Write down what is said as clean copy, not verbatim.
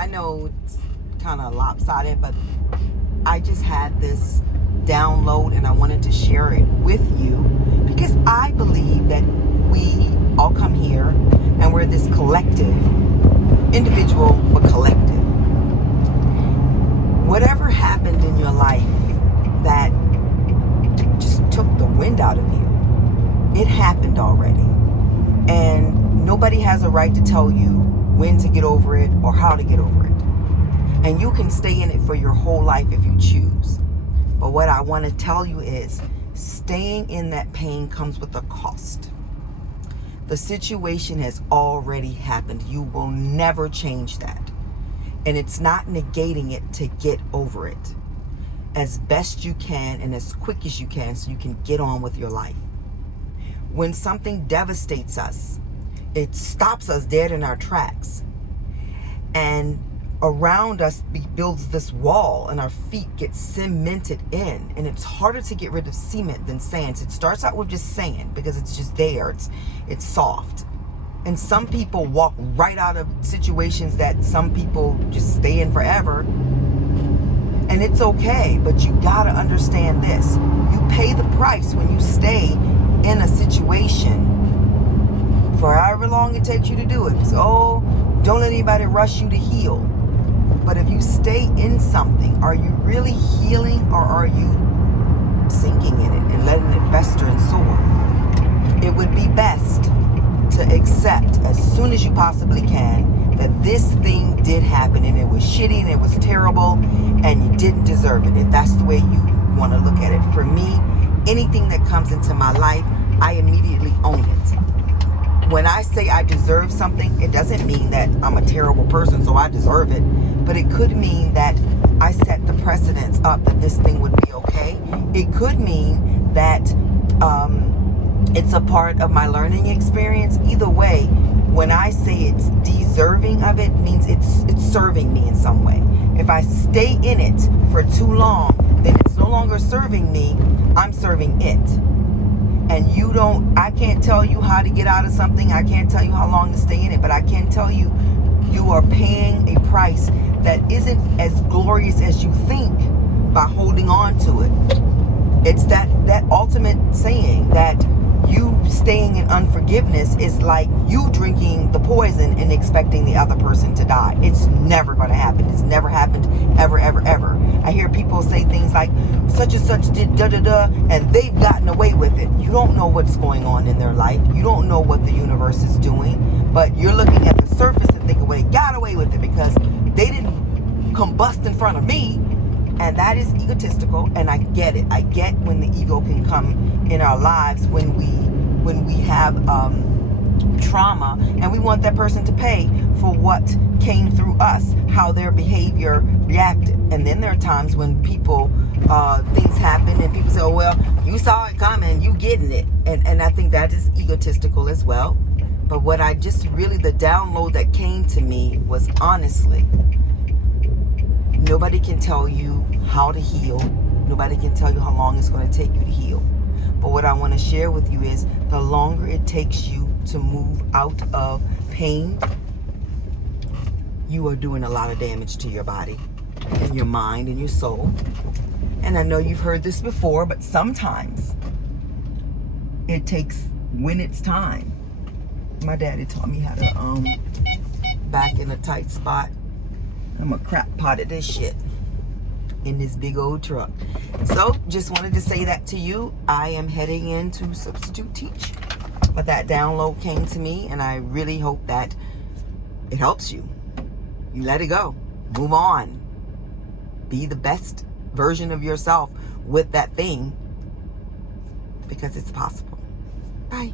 I know it's kind of lopsided, but I just had this download and I wanted to share it with you because I believe that we all come here and we're this collective, individual but collective. Whatever happened in your life that just took the wind out of you, it happened already. And nobody has a right to tell you when to get over it or how to get over it. And you can stay in it for your whole life if you choose. But what I want to tell you is staying in that pain comes with a cost. The situation has already happened. You will never change that. And it's not negating it to get over it as best you can and as quick as you can so you can get on with your life. When something devastates us, it stops us dead in our tracks. And around us builds this wall and our feet get cemented in. And it's harder to get rid of cement than sand. So it starts out with just sand because it's just there. It's soft. And some people walk right out of situations that some people just stay in forever. And it's okay, but you gotta understand this. You pay the price when you stay in a situation for however long it takes you to do it. So, don't let anybody rush you to heal. But if you stay in something, are you really healing or are you sinking in it and letting it fester and soar? It would be best to accept as soon as you possibly can that this thing did happen and it was shitty and it was terrible and you didn't deserve it, if that's the way you want to look at it. For me, anything that comes into my life, I immediately own it. When I say I deserve something, it doesn't mean that I'm a terrible person so I deserve it, but it could mean that I set the precedence up that this thing would be okay. It could mean that it's a part of my learning experience. Either way, when I say it's deserving of it, means it's serving me in some way. If I stay in it for too long, then it's no longer serving me, I'm serving it. And I can't tell you how to get out of something. I can't tell you how long to stay in it, but I can tell you, you are paying a price that isn't as glorious as you think by holding on to it. It's that ultimate saying that you staying in unforgiveness is like you drinking the poison and expecting the other person to die. It's never going to happen. It's never happened ever, ever, ever. I hear people say things like such and such did da-da-da and they've gotten away with it. You don't know what's going on in their life. You don't know what the universe is doing, but you're looking at the surface and thinking, well, they got away with it because they didn't combust in front of me. And that is egotistical, and I get it. I get when the ego can come in our lives when we have trauma, and we want that person to pay for what came through us, how their behavior reacted. And then there are times when things happen, and people say, "Oh well, you saw it coming, you getting it," and I think that is egotistical as well. But what the download that came to me was honestly. Nobody can tell you how to heal. Nobody can tell you how long it's going to take you to heal. But what I want to share with you is the longer it takes you to move out of pain, you are doing a lot of damage to your body and your mind and your soul. And I know you've heard this before, but sometimes it takes when it's time. My daddy taught me how to back in a tight spot. I'm a crap pot at this shit in this big old truck. So just wanted to say that to you. I am heading into substitute teach, but that download came to me and I really hope that it helps you. You let it go, move on, be the best version of yourself with that thing because it's possible. Bye.